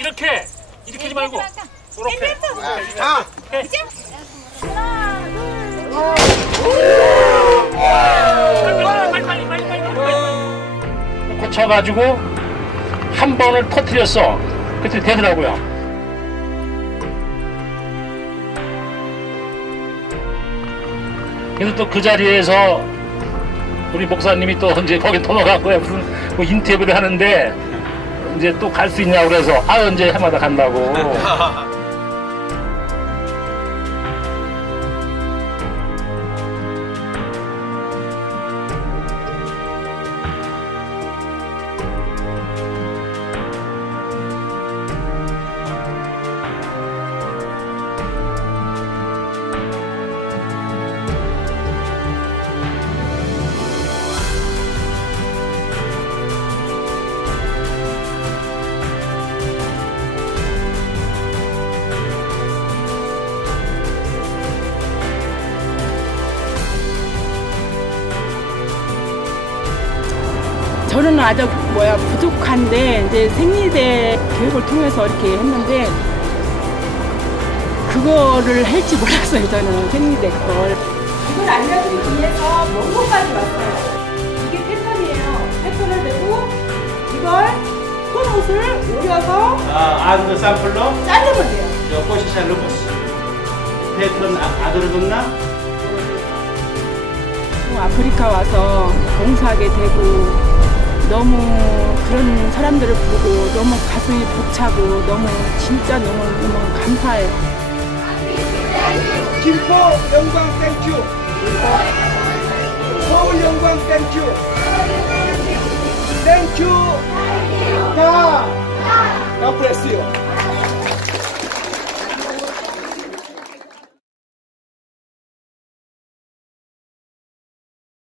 이렇게 이렇게 하지 말고 이렇게. 자, 빨리 빨리 빨리 빨리 빨리. 고쳐가지고 한 번을 터뜨렸어. 그때 되더라고요. 그래서 또 그 자리에서 우리 목사님이 또 이제 거기 도망가고 무슨 뭐 인터뷰를 하는데 이제 또 갈 수 있냐고 그래서 아 언제 해마다 간다고. 저는 아직 뭐야 부족한데 이제 생리대 교육을 통해서 이렇게 했는데 그거를 할지 몰랐어요 저는 생리대 걸. 이걸 알려드리기 위해서 원고까지 왔어요. 이게 패턴이에요. 패턴을 내고 이걸 손옷을 오려서 아, 아드 샘플로? 자르면 돼요. 저 포시션 루브스 패턴 아- 아드를? 또 아프리카 와서 봉사하게 되고 너무 그런 사람들을 보고 너무 가슴이 벅차고 너무 진짜 너무 너무 감사해요. 김포 영광 땡큐 서울 영광 땡큐 땡큐 다. Bless you